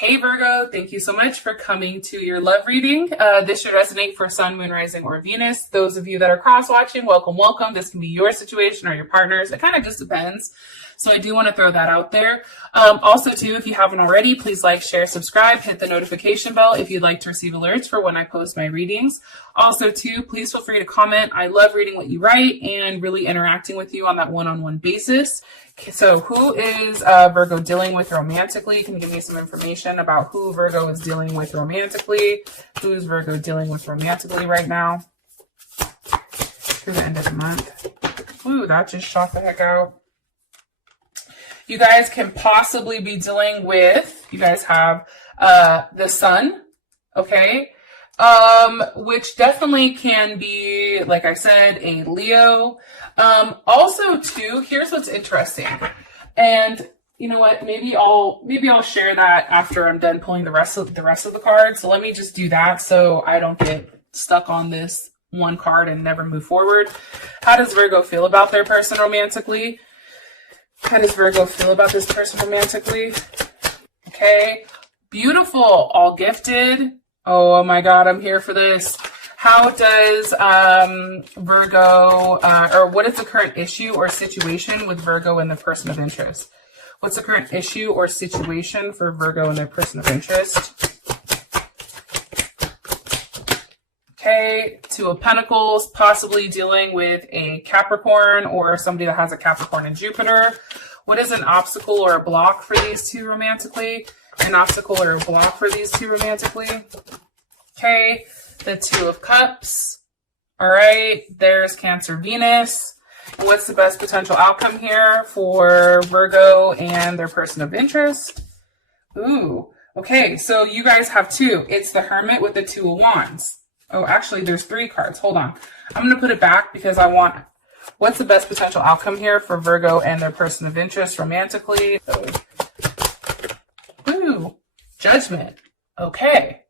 Hey Virgo, thank you so much for coming to your love reading. This should resonate for Sun, Moon, Rising, or Venus. Those of you that are cross-watching, welcome, welcome. This can be your situation or your partner's. It kind of just depends. So I do want to throw that out there. Also, too, if you haven't already, please like, share, subscribe, hit the notification bell if you'd like to receive alerts for when I post my readings. Also, too, please feel free to comment. I love reading what you write and really interacting with you on that one-on-one basis. So who is Virgo dealing with romantically? Can you give me some information about who Virgo is dealing with romantically? Who's Virgo dealing with romantically right now? Through the end of the month. Ooh, that just shot the heck out. You guys can possibly be dealing with, you guys have the Sun, okay? Which definitely can be, like I said, a Leo. Also, too, here's what's interesting. And you know what? Maybe I'll share that after I'm done pulling the rest of the cards. So let me just do that so I don't get stuck on this one card and never move forward. How does Virgo feel about their person romantically? How does Virgo feel about this person romantically? Okay. Beautiful. All gifted. Oh my God, I'm here for this. How does Virgo, or what is the current issue or situation with Virgo and the person of interest? What's the current issue or situation for Virgo and their person of interest? Okay, Two of Pentacles, possibly dealing with a Capricorn or somebody that has a Capricorn and Jupiter. What is an obstacle or a block for these two romantically? An obstacle or a block for these two romantically? Okay, the Two of Cups. All right, there's Cancer, Venus. What's the best potential outcome here for Virgo and their person of interest? Ooh, okay, so you guys have two. It's the Hermit with the Two of Wands. Oh, actually, there's three cards. Hold on. I'm going to put it back because I want... What's the best potential outcome here for Virgo and their person of interest romantically? Ooh, Judgment. Okay.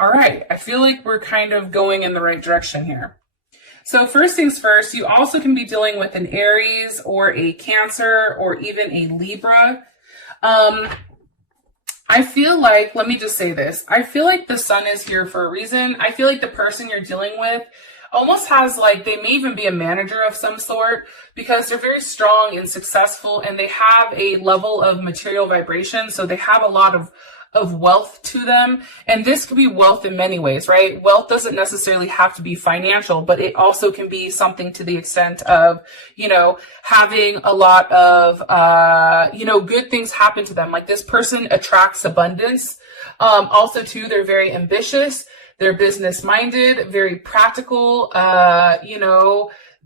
All right. I feel like we're kind of going in the right direction here. So first things first, you also can be dealing with an Aries or a Cancer or even a Libra. I feel like, let me just say this. I feel like the Sun is here for a reason. I feel like the person you're dealing with almost has like, they may even be a manager of some sort because they're very strong and successful and they have a level of material vibration. So they have a lot of wealth to them. And this could be wealth in many ways, right? Wealth doesn't necessarily have to be financial, but it also can be something to the extent of, you know, having a lot of, good things happen to them. Like this person attracts abundance. Also too, they're very ambitious. They're business minded, very practical,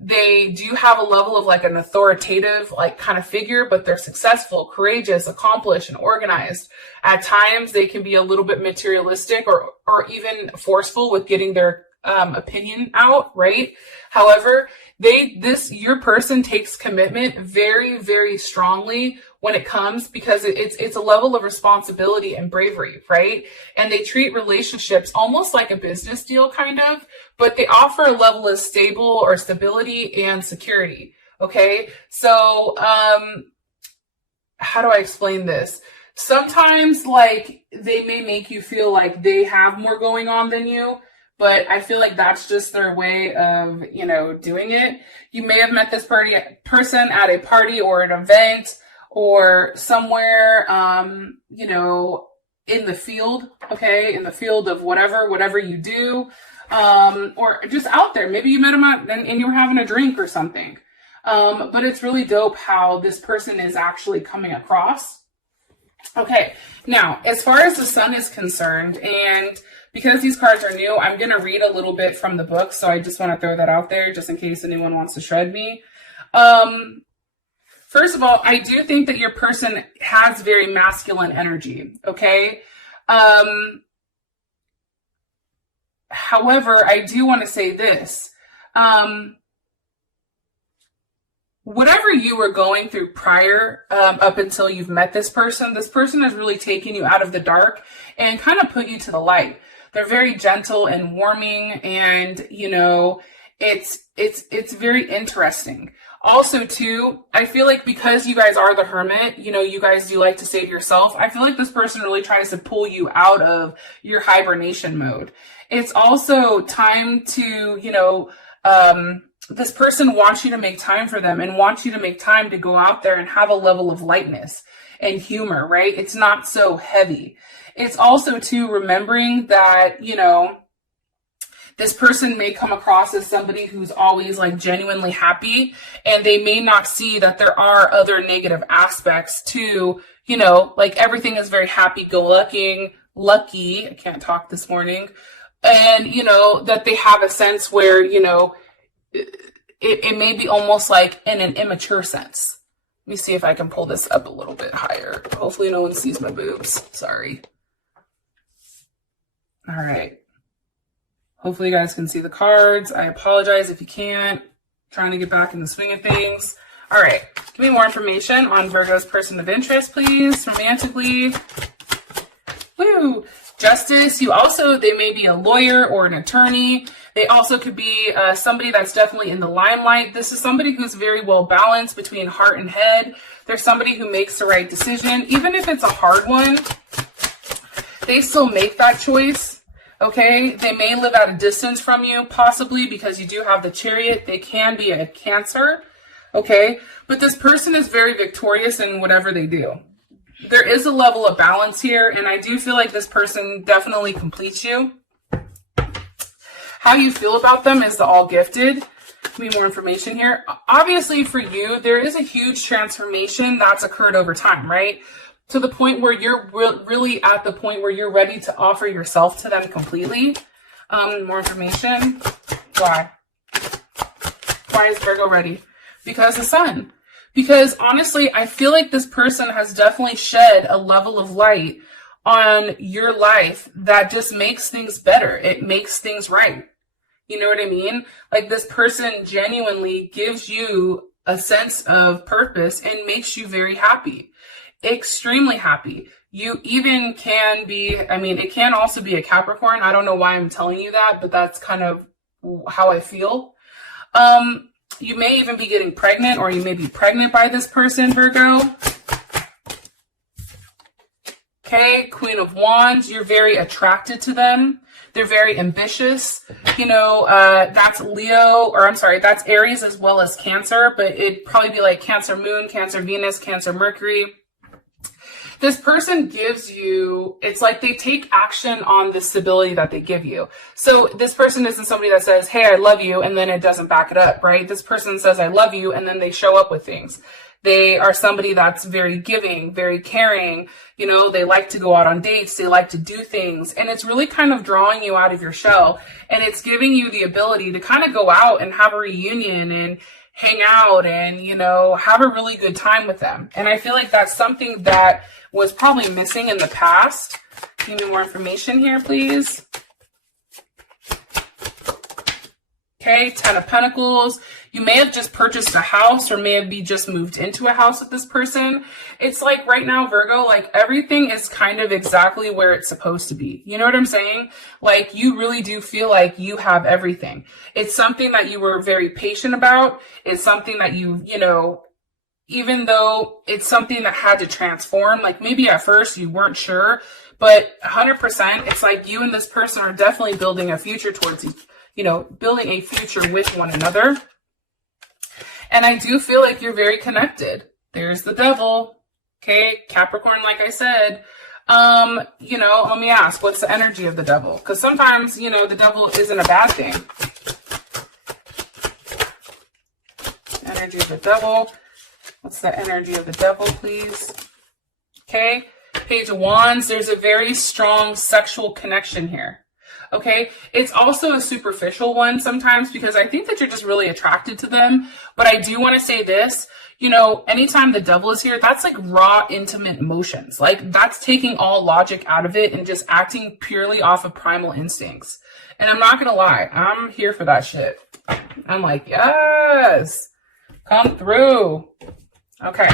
they do have a level of like an authoritative like kind of figure, but they're successful, courageous, accomplished, and organized. At times they can be a little bit materialistic or even forceful with getting their opinion out, right? However, your person takes commitment very, very strongly when it comes because it's a level of responsibility and bravery, right? And they treat relationships almost like a business deal kind of, but they offer a level of stability and security. Okay. So, how do I explain this? Sometimes like they may make you feel like they have more going on than you, but I feel like that's just their way of, doing it. You may have met this person at a party or an event or somewhere, in the field, okay, in the field of whatever you do, or just out there. Maybe you met them and you were having a drink or something. But it's really dope how this person is actually coming across. Okay, now, as far as the Sun is concerned, and because these cards are new, I'm going to read a little bit from the book, so I just want to throw that out there just in case anyone wants to shred me. First of all, I do think that your person has very masculine energy, okay? However, I do want to say this. Whatever you were going through prior, up until you've met this person has really taken you out of the dark and kind of put you to the light. They're very gentle and warming, and it's very interesting. Also, too, I feel like because you guys are the hermit, you know, you guys do like to stay to yourself. I feel like this person really tries to pull you out of your hibernation mode. It's also time to, you know, this person wants you to make time for them and wants you to make time to go out there and have a level of lightness and humor, right? It's not so heavy. It's also, too, remembering that, you know, this person may come across as somebody who's always like genuinely happy, and they may not see that there are other negative aspects to, you know, like everything is very happy-go-lucky, I can't talk this morning, and, you know, that they have a sense where, you know, it may be almost like in an immature sense. Let me see if I can pull this up a little bit higher. Hopefully no one sees my boobs. Sorry. All right. Hopefully you guys can see the cards. I apologize if you can't. Trying to get back in the swing of things. All right. Give me more information on Virgo's person of interest, please, romantically. Woo! Justice. They may be a lawyer or an attorney. They also could be somebody that's definitely in the limelight. This is somebody who's very well balanced between heart and head. They're somebody who makes the right decision. Even if it's a hard one, they still make that choice. Okay, they may live at a distance from you, possibly because you do have the Chariot. They can be a Cancer, okay? But this person is very victorious in whatever they do. There is a level of balance here, and I do feel like this person definitely completes you. How you feel about them is the all-gifted. Give me more information here. Obviously, for you, there is a huge transformation that's occurred over time, right? To the point where you're really at the point where you're ready to offer yourself to them completely. More information. Why? Why is Virgo ready? Because the sun. Because honestly, I feel like this person has definitely shed a level of light on your life that just makes things better. It makes things right. You know what I mean? Like this person genuinely gives you a sense of purpose and makes you very happy. Extremely happy. You even can be, I mean, it can also be a Capricorn. I don't know why I'm telling you that, but that's kind of how I feel. You may even be getting pregnant, or you may be pregnant by this person, Virgo. Okay, Queen of Wands. You're very attracted to them. They're very ambitious. You know, that's that's Aries as well as Cancer, but it'd probably be like Cancer Moon, Cancer Venus, Cancer Mercury. This person gives you, it's like they take action on the stability that they give you. So this person isn't somebody that says, hey, I love you, and then it doesn't back it up, right? This person says, I love you, and then they show up with things. They are somebody that's very giving, very caring. You know, they like to go out on dates. They like to do things. And it's really kind of drawing you out of your shell. And it's giving you the ability to kind of go out and have a reunion and hang out and, you know, have a really good time with them. And I feel like that's something that was probably missing in the past. Give me more information here, please. Okay, Ten of Pentacles. You may have just purchased a house or may have just moved into a house with this person. It's like right now, Virgo, like everything is kind of exactly where it's supposed to be. You know what I'm saying? Like you really do feel like you have everything. It's something that you were very patient about. It's something that you know, even though it's something that had to transform, like maybe at first you weren't sure, but 100%, it's like you and this person are definitely building a future towards each, you know, building a future with one another. And I do feel like you're very connected. There's the Devil. Okay, Capricorn, like I said. You know, let me ask, what's the energy of the Devil? Because sometimes, you know, the Devil isn't a bad thing. Energy of the Devil. What's the energy of the Devil, please? Okay, Page of Wands. There's a very strong sexual connection here. Okay, it's also a superficial one sometimes because I think that you're just really attracted to them. But I do want to say this, you know, anytime the Devil is here, that's like raw, intimate emotions. Like that's taking all logic out of it and just acting purely off of primal instincts. And I'm not going to lie, I'm here for that shit. I'm like, yes, come through. Okay,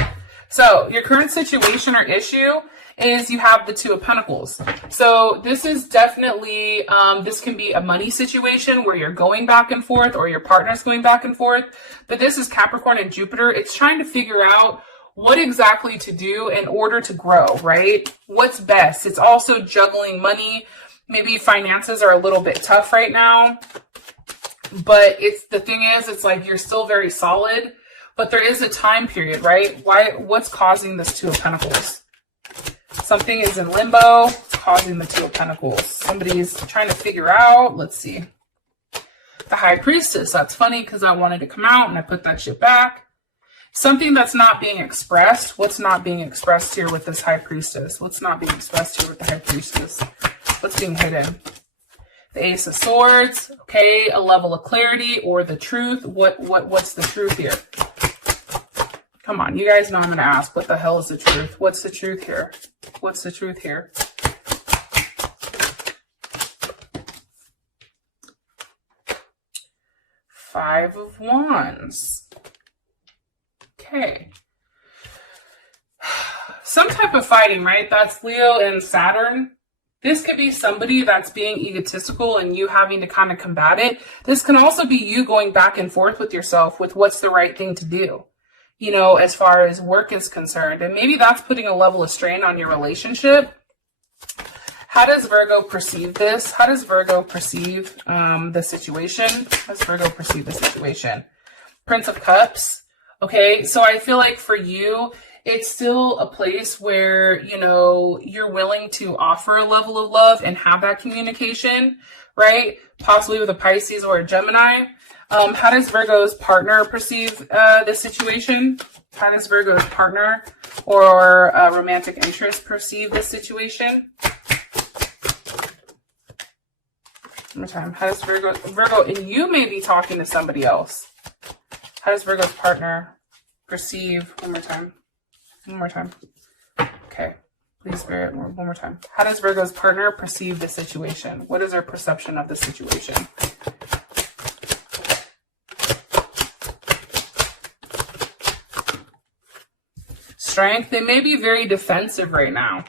so your current situation or issue is you have the Two of Pentacles. So this is definitely, this can be a money situation where you're going back and forth or your partner's going back and forth. But this is Capricorn and Jupiter. It's trying to figure out what exactly to do in order to grow, right? What's best? It's also juggling money. Maybe finances are a little bit tough right now. But the thing is, it's like you're still very solid. But there is a time period, right? What's causing this Two of Pentacles? Something is in limbo, it's causing the Two of Pentacles. Somebody's trying to figure out, let's see. The High Priestess, that's funny because I wanted to come out and I put that shit back. Something that's not being expressed. What's not being expressed here with this High Priestess? What's not being expressed here with the High Priestess? What's being hidden? The Ace of Swords, okay, a level of clarity or the truth. What's the truth here? Come on, you guys know I'm going to ask, what the hell is the truth? What's the truth here? What's the truth here? Five of Wands. Okay. Some type of fighting, right? That's Leo and Saturn. This could be somebody that's being egotistical and you having to kind of combat it. This can also be you going back and forth with yourself with what's the right thing to do, you know, as far as work is concerned. And maybe that's putting a level of strain on your relationship. How does Virgo perceive this? How does Virgo perceive the situation? How does Virgo perceive the situation? Prince of Cups. Okay, so I feel like for you, it's still a place where, you know, you're willing to offer a level of love and have that communication, right? Possibly with a Pisces or a Gemini. How does Virgo's partner perceive this situation? How does Virgo's partner or romantic interest perceive this situation? One more time. How does Virgo, and you may be talking to somebody else. How does Virgo's partner perceive, one more time. Okay, please bear it one more time. How does Virgo's partner perceive the situation? What is their perception of the situation? Strength. They may be very defensive right now.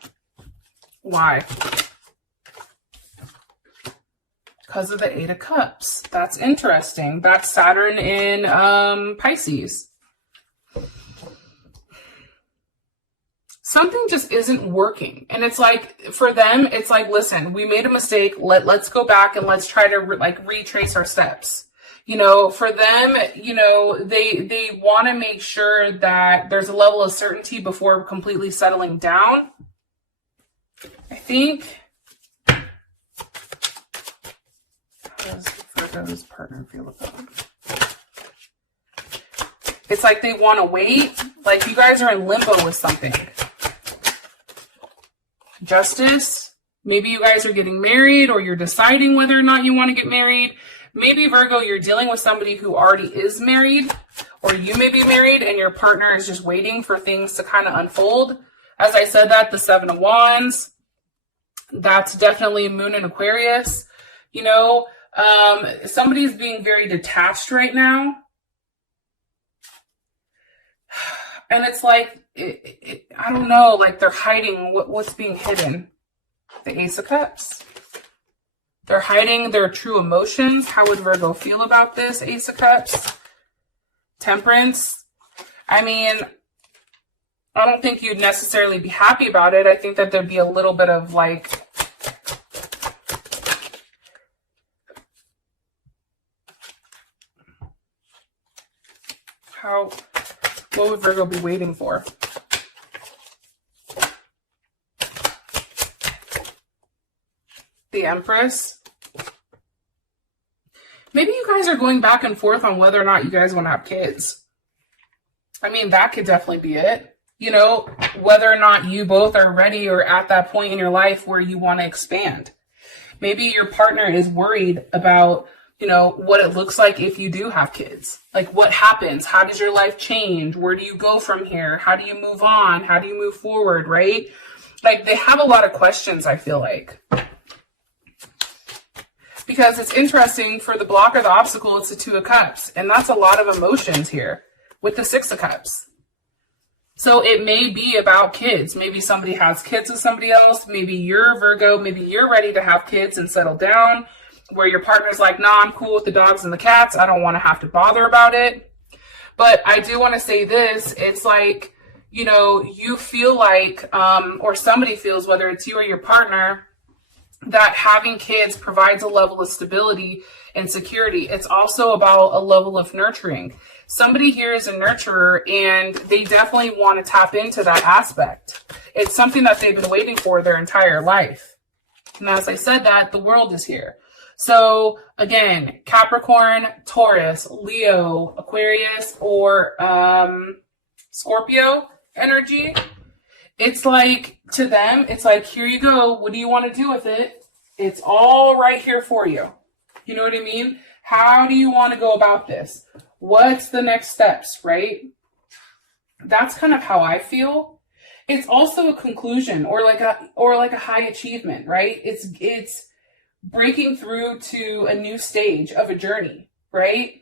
Why? Because of the Eight of Cups. That's interesting. That's Saturn in Pisces. Something just isn't working. And it's like, for them, it's like, listen, we made a mistake. Let's go back and let's try to retrace our steps. You know, for them, you know, they want to make sure that there's a level of certainty before completely settling down. I think. How does Virgo's partner feel about it? It's like they want to wait. Like you guys are in limbo with something. Justice. Maybe you guys are getting married or you're deciding whether or not you want to get married. Maybe Virgo, you're dealing with somebody who already is married, or you may be married and your partner is just waiting for things to kind of unfold. As I said that, the Seven of Wands, that's definitely Moon in Aquarius. You know, somebody's being very detached right now. And it's like, I don't know, like they're hiding what's being hidden. The Ace of Cups. They're hiding their true emotions. How would Virgo feel about this, Ace of Cups? Temperance. I mean, I don't think you'd necessarily be happy about it. I think that there'd be a little bit of like, what would Virgo be waiting for? The Empress. Maybe you guys are going back and forth on whether or not you guys want to have kids. I mean, that could definitely be it. You know, whether or not you both are ready or at that point in your life where you want to expand. Maybe your partner is worried about, you know, what it looks like if you do have kids. Like what happens? How does your life change? Where do you go from here? How do you move on? How do you move forward, right? Like they have a lot of questions, I feel like. Because it's interesting, for the blocker, the obstacle, it's the Two of Cups. And that's a lot of emotions here with the Six of Cups. So it may be about kids. Maybe somebody has kids with somebody else. Maybe you're Virgo. Maybe you're ready to have kids and settle down, where your partner's like, nah, I'm cool with the dogs and the cats. I don't want to have to bother about it. But I do want to say this. It's like, you know, you feel like, or somebody feels, whether it's you or your partner, that having kids provides a level of stability and security. It's also about a level of nurturing. Somebody here is a nurturer, and they definitely want to tap into that aspect. It's something that they've been waiting for their entire life. And as I said that, the world is here. So again, Capricorn, Taurus, Leo, Aquarius, or Scorpio energy. It's like, to them, it's like, here you go. What do you want to do with it? It's all right here for you. You know what I mean? How do you want to go about this? What's the next steps, right? That's kind of how I feel. It's also a conclusion, or like a high achievement, right? It's breaking through to a new stage of a journey, right?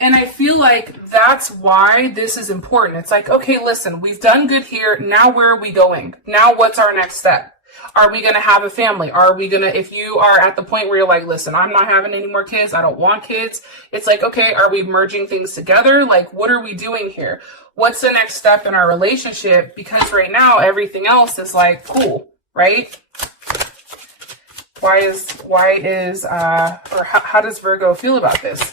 And I feel like that's why this is important. It's like, okay, listen, we've done good here. Now where are we going? Now what's our next step? Are we going to have a family? Are we going to, if you are at the point where you're like, listen, I'm not having any more kids. I don't want kids. It's like, okay, are we merging things together? Like, what are we doing here? What's the next step in our relationship? Because right now, everything else is like, cool, right? How does Virgo feel about this?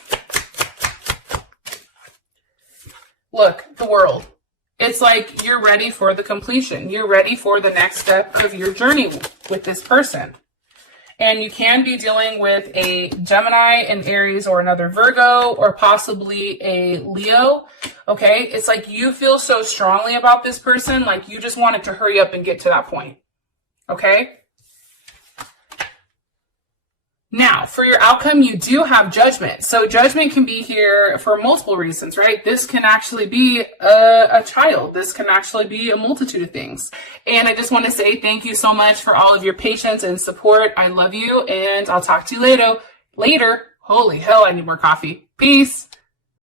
Look, the world. It's like you're ready for the completion. You're ready for the next step of your journey with this person. And you can be dealing with a Gemini, an Aries, or another Virgo, or possibly a Leo. Okay? It's like you feel so strongly about this person, like you just wanted to hurry up and get to that point. Okay? Now, for your outcome, you do have judgment. So judgment can be here for multiple reasons, right? This can actually be a child. This can actually be a multitude of things. And I just want to say thank you so much for all of your patience and support. I love you, and I'll talk to you later. Holy hell, I need more coffee. Peace.